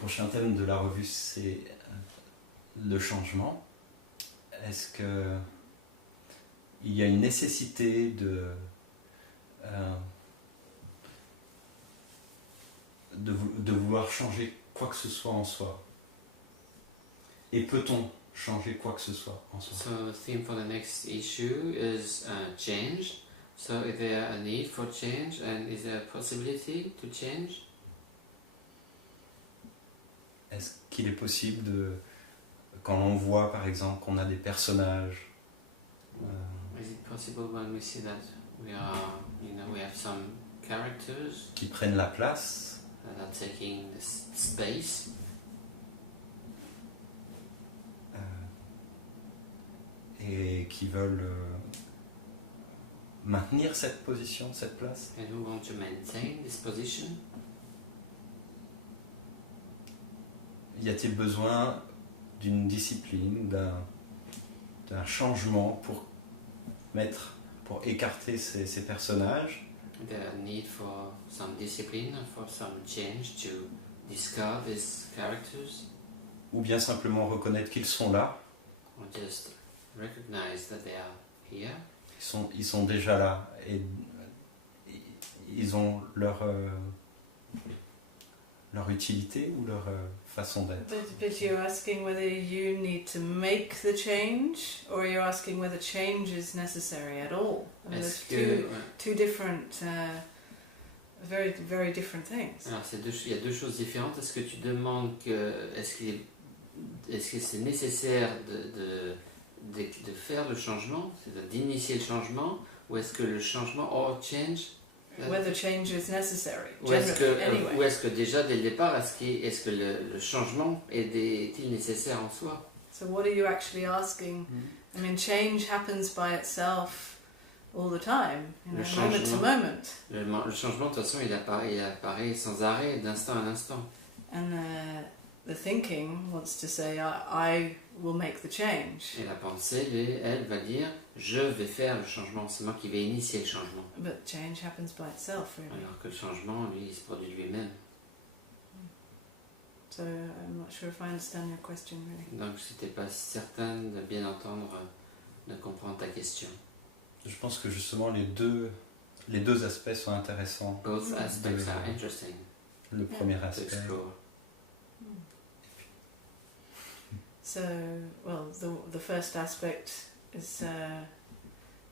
prochain thème de la revue, c'est le changement. Est-ce que il y a une nécessité de vouloir changer quoi que ce soit en soi? Et peut-on changer quoi que ce soit en soi? So the theme for the next issue is change. So is there a need for change and is there a possibility to change? Est-ce qu'il est possible de, quand on voit par exemple qu'on a des personnages, Is it possible when we see that we have some characters qui prennent la place, that are taking this space, et qui veulent maintenir cette position, cette place? and who want to maintain this position? Y a-t-il besoin d'une discipline, d'un changement pour écarter ces personnages? The need for some discipline, for some change to discard these characters, Ou bien simplement reconnaître qu'ils sont là, or just recognize that they are here? ils sont déjà là, et ils ont leur utilité ou leur façon d'être. But you're asking whether you need to make the change, or you're asking whether change is necessary at all. I mean, there's two different, very, very different things. Alors il y a deux choses différentes. Est-ce que tu demandes est-ce que c'est nécessaire de faire le changement, c'est-à-dire d'initier le changement, ou est-ce que le changement or change? Whether change is necessary. Ou est-ce que déjà dès le départ, est-ce que le changement est-il nécessaire en soi? So what are you actually asking? I mean, change happens by itself all the time, moment to moment. Le changement, de toute façon, il apparaît sans arrêt, d'instant à instant. And the thinking wants to say, I will make the change. Et la pensée, elle va dire, je vais faire le changement, c'est moi qui vais initier le changement. But change happens by itself, really. Alors que le changement, lui, il se produit lui-même. So I'm not sure if I understand your question, really. Donc, je n'étais pas certaine de bien entendre, de comprendre ta question. Je pense que justement les deux aspects sont intéressants. Both aspects are interesting. Le premier To aspect. explore. So, well, the first aspect is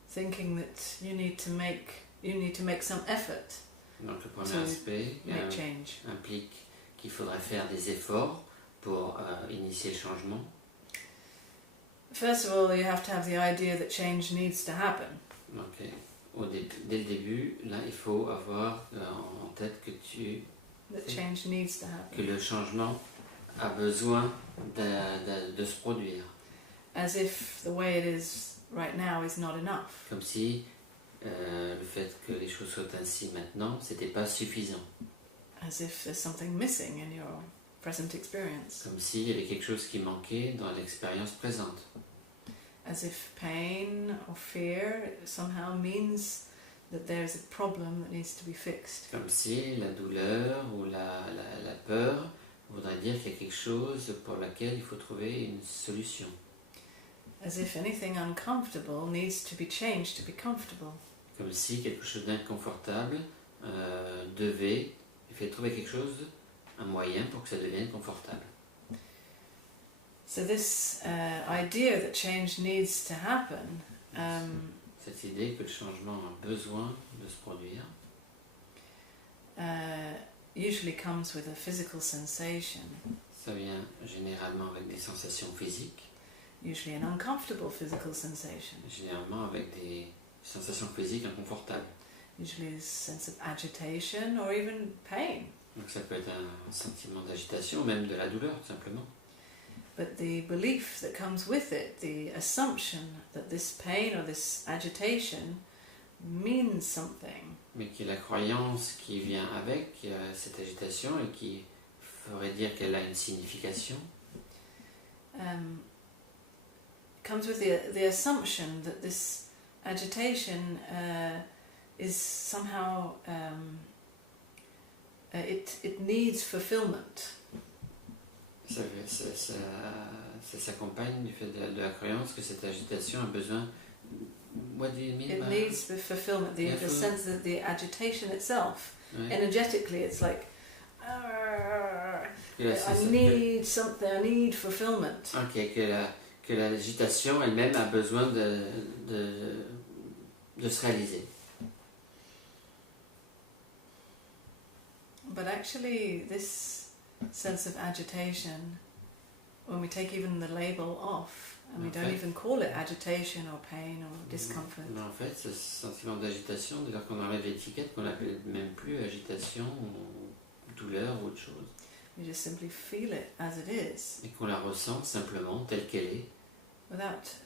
thinking that you need to make some effort Donc, le premier to aspect make change. implique qu'il faudrait faire des efforts pour initier le changement. First of all, you have to have the idea that change needs to happen. Donc, dès le début, là, il faut avoir en tête que That change needs to happen. que le changement a besoin de se produire. As if the way it is right now is not enough. Comme si le fait que les choses soient ainsi maintenant, c'était pas suffisant. As if there's something missing in your present experience. Comme s'il y avait quelque chose qui manquait dans l'expérience présente. As if pain or fear somehow means that there's a problem that needs to be fixed. Comme si la douleur ou la peur voudrait dire qu'il y a quelque chose pour laquelle il faut trouver une solution. As if anything uncomfortable needs to be changed to be comfortable. Comme si quelque chose d'inconfortable il fallait trouver quelque chose, un moyen pour que ça devienne confortable. So this idea that change needs to happen Cette idée que le changement a besoin de se produire usually comes with a physical sensation, ça vient généralement avec des sensations physiques, usually an uncomfortable physical sensation, généralement avec des sensations physiques inconfortables. usually a sense of agitation or even pain. Donc ça peut être un sentiment d'agitation, même de la douleur tout simplement. But the belief that comes with it, the assumption that this pain or this agitation means something, Mais qui est la croyance qui vient avec cette agitation et qui ferait dire qu'elle a une signification, comes with the assumption that this agitation is somehow it needs fulfillment. ça s'accompagne du fait de la croyance que cette agitation a besoin. What do you mean It by needs the fulfillment, the sense that the agitation itself, energetically, it's like, I need something, I need fulfillment. Ok, que l'agitation elle-même a besoin de se réaliser. But actually, this sense of agitation, when we take even the label off, and we don't even call it agitation or pain or discomfort. Mais en fait, ce sentiment d'agitation, dès lors qu'on enlève l'étiquette, qu'on l'appelle même plus agitation ou douleur ou autre chose. You just simply feel it as it is. Et qu'on la ressent simplement telle qu'elle est. Without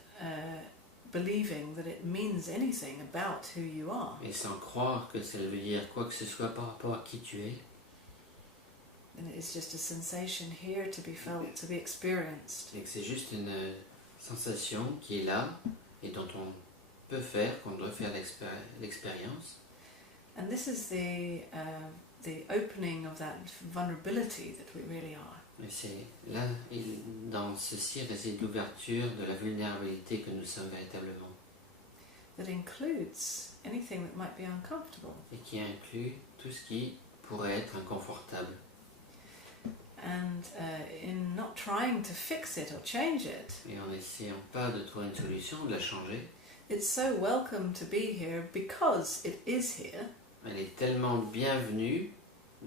believing that it means anything about who you are. Et sans croire que ça veut dire quoi que ce soit par rapport à qui tu es. And it is just a sensation here to be felt, to be experienced. Et que c'est juste une sensation qui est là et dont on peut faire, qu'on doit faire l'expérience. And this is the opening of that vulnerability that we really are. Et c'est là, dans ceci réside l'ouverture de la vulnérabilité que nous sommes véritablement. That includes anything that might be uncomfortable. Et qui inclut tout ce qui pourrait être inconfortable. And in not trying to fix it or change it, et en n'essayant pas de trouver une solution, de la changer, it's so welcome to be here because it is here. Elle est tellement bienvenue,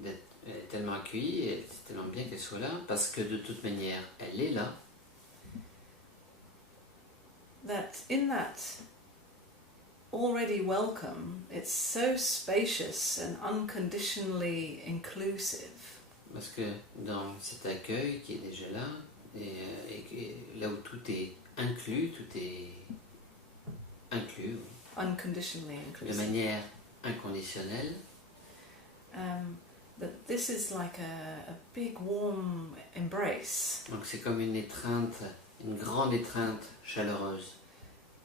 elle est tellement accueillie, et c'est tellement bien qu'elle soit là, parce que de toute manière, elle est là. That in that already welcome, it's so spacious and unconditionally inclusive. Parce que dans cet accueil qui est déjà là, et là où tout est inclus, tout est inclus, Unconditionally inclusive. de manière inconditionnelle, that this is like a big warm embrace. donc c'est comme une étreinte, une grande étreinte chaleureuse,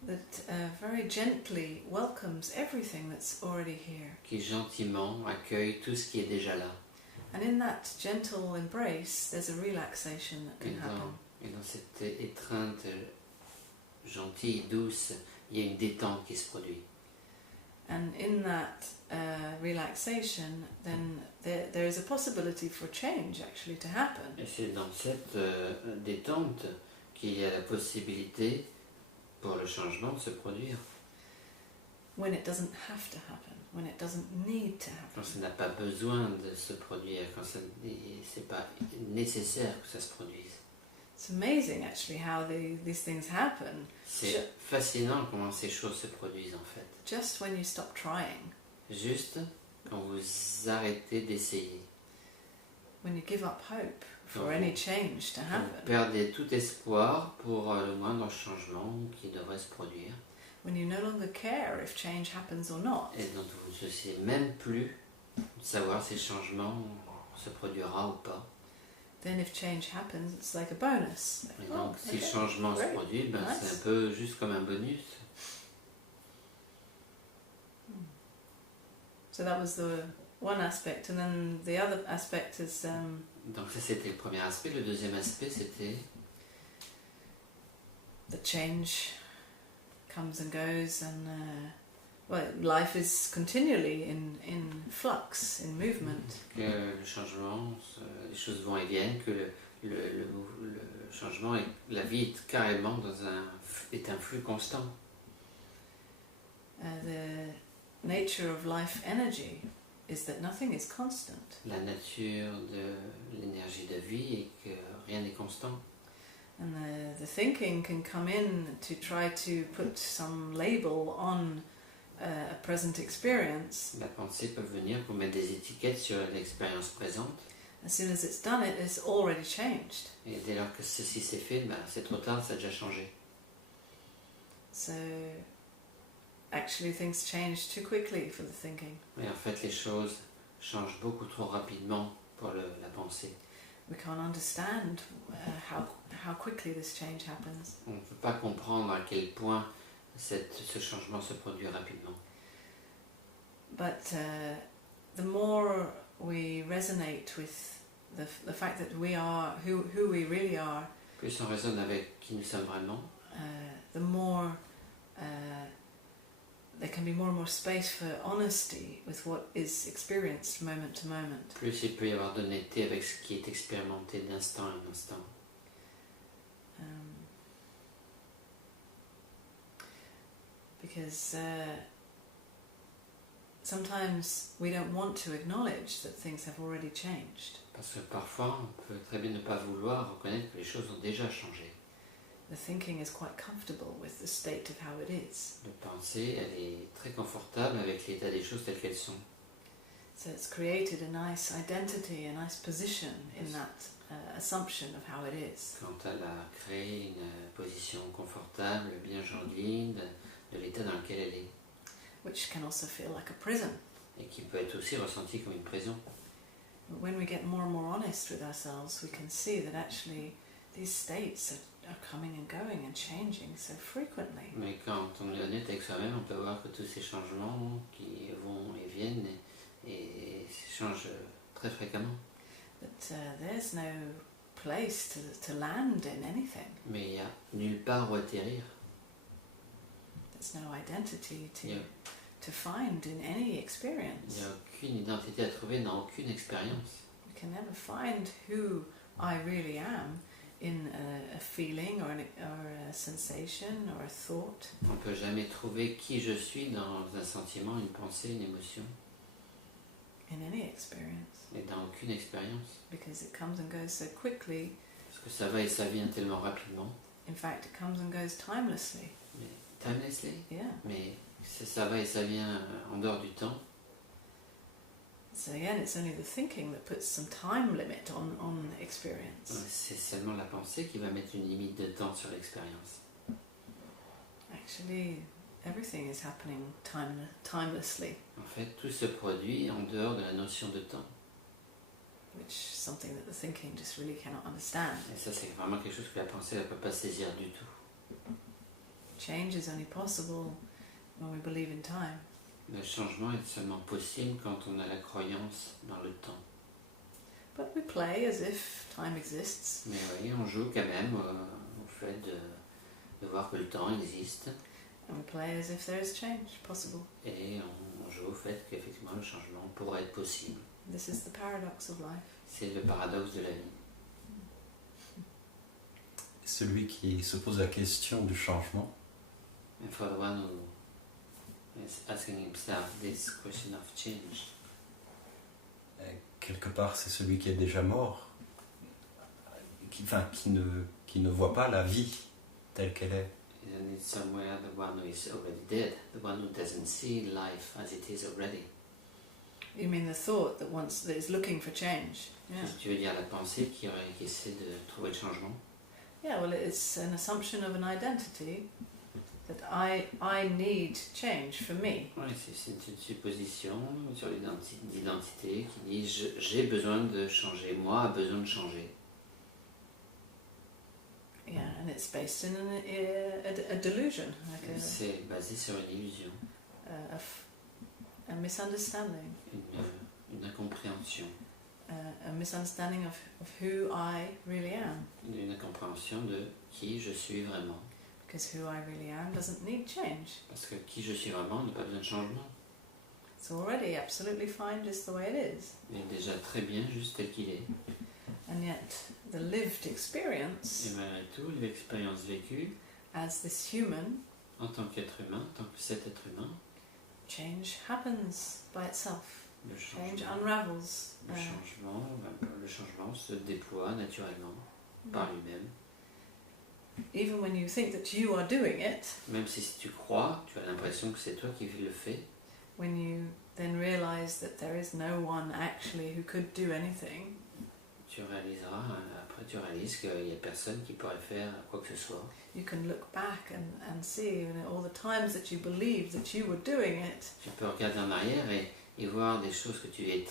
That very gently welcomes everything that's already here. qui gentiment accueille tout ce qui est déjà là. And in that gentle embrace, there's a relaxation that can happen. Et dans cette étreinte gentille, douce, il y a une détente qui se produit. And in that relaxation, then there is a possibility for change actually to happen. Et c'est dans cette détente qu'il y a la possibilité pour le changement de se produire. When it doesn't have to happen, when it doesn't need to Quand happen. ça n'a pas besoin de se produire, quand c'est pas nécessaire que ça se produise. It's amazing actually how these things happen. C'est fascinant comment ces choses se produisent en fait. Just when you stop trying. Juste quand vous arrêtez d'essayer. When you give up hope for any change to Vous happen. perdez tout espoir pour le moindre changement qui devrait se produire. When you no longer care if change happens or not. Et dont vous ne souciez même plus de savoir si le changement se produira ou pas. Then if change happens, it's like a bonus. Et donc si le changement se produit, ben, Nice. c'est un peu juste comme un bonus. So that was the one aspect, and then the other aspect is Donc ça c'était le premier aspect. Le deuxième aspect c'était the change comes and goes, and well, life is continually in flux, in movement. que le changement, les choses vont et viennent, que le changement, la vie est carrément est un flux constant. The nature of life energy is that nothing is constant. La nature de l'énergie de vie est que rien n'est constant. And the thinking can come in to try to put some label on a present experience. La pensée peut venir pour mettre des étiquettes sur l'expérience présente. As soon as it's done it, it's already changed. Et dès lors que ceci s'est fait, ben, c'est trop tard, ça a déjà changé. So actually things change too quickly for the thinking. Et en fait, les choses changent beaucoup trop rapidement pour la pensée. We can't understand how quickly this change happens. On ne peut pas comprendre à quel point ce changement se produit rapidement. But the more we resonate with the fact that we are who we really are, plus on raisonne avec qui nous sommes vraiment, the more there can be more and more space for honesty with what is experienced moment to moment. plus il peut y avoir d'honnêteté avec ce qui est expérimenté d'instant en instant. Because sometimes we don't want to acknowledge that things have already changed. Parce que parfois, on peut très bien ne pas vouloir reconnaître que les choses ont déjà changé. The thinking is quite comfortable with the state of how it is. La pensée, elle est très confortable avec l'état des choses telles qu'elles sont. So it's created a nice identity, a nice position in that assumption of how it is. Quand elle a créé une position confortable, bien jardine, de l'état dans lequel elle est. Which can also feel like a prison. Et qui peut être aussi ressenti comme une prison. When we get more and more honest with ourselves, we can see that actually these states are coming and going and changing so frequently. Mais quand on est honnête avec soi-même, on peut voir que tous ces changements qui vont et viennent et changent très fréquemment. That there's no place to land in anything. Mais il n'y a nulle part où atterrir. There's no identity to find in any experience. Il n'y a aucune identité à trouver dans aucune expérience. We can never find who I really am in a feeling or a sensation or a thought. On ne peut jamais trouver qui je suis dans un sentiment, une pensée, une émotion. In any experience. Et dans aucune expérience. Because it comes and goes so quickly. Parce que ça va et ça vient tellement rapidement. In fact, it comes and goes timelessly. Mais, timelessly? Yeah. Mais ça va et ça vient en dehors du temps. So again, it's only the thinking that puts some time limit on experience. C'est seulement la pensée qui va mettre une limite de temps sur l'expérience. Actually, everything is happening timelessly. En fait, tout se produit en dehors de la notion de temps. Which is something that the thinking just really cannot understand. Et ça, c'est vraiment quelque chose que la pensée ne peut pas saisir du tout. Change is only possible when we believe in time. Le changement est seulement possible quand on a la croyance dans le temps. But we play as if time exists. Mais oui, on joue quand même au fait de voir que le temps existe. And we play as if there is change possible. Et on joue au fait qu'effectivement le changement pourrait être possible. This is the paradox of life. C'est le paradoxe de la vie. Celui qui se pose la question du changement, And for the one who is asking himself this question of change, quelque part c'est celui qui est déjà mort, qui ne voit pas la vie telle qu'elle est. isn't it somewhere the one who is already dead, the one who doesn't see life as it is already? You mean the thought that is looking for change? Yeah. Tu veux dire la pensée qui essaie de trouver le changement? Yeah, well, it's an assumption of an identity that I need change for me. Oui, c'est une supposition sur l'identité qui dit j'ai besoin de changer, moi a besoin de changer. Yeah, and it's based in a delusion, like c'est basé sur une illusion, a misunderstanding, une incompréhension. A misunderstanding of who I really am. Une incompréhension de qui je suis vraiment. Because who I really am doesn't need change. Parce que qui je suis vraiment n'a pas besoin de changement. It's already absolutely fine just the way it is. Il est déjà très bien juste tel qu'il est. And yet, the lived experience, et malgré tout, l'expérience vécue, as this human, en tant qu'être humain, en tant que cet être humain, change happens by itself. Le Change changement, unravels. le changement se déploie naturellement par lui-même. Even when you think that you are doing it, Même si tu crois, tu as l'impression que c'est toi qui le fais, when you then realize that there is no one actually who could do anything, tu réaliseras, après tu réalises qu'il n'y a personne qui pourrait faire quoi que ce soit. you can look back and see, you know, all the times that you believed that you were doing it. Tu peux regarder en arrière et voir des choses que tu es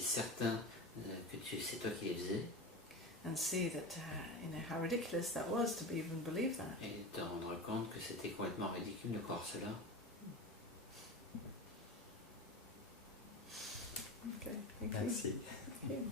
certain que c'est toi qui les faisais. And see that, you know, how ridiculous that was to even believe that. Et te rendre compte que c'était complètement ridicule de croire cela. Okay, thank you. Merci. Thank you.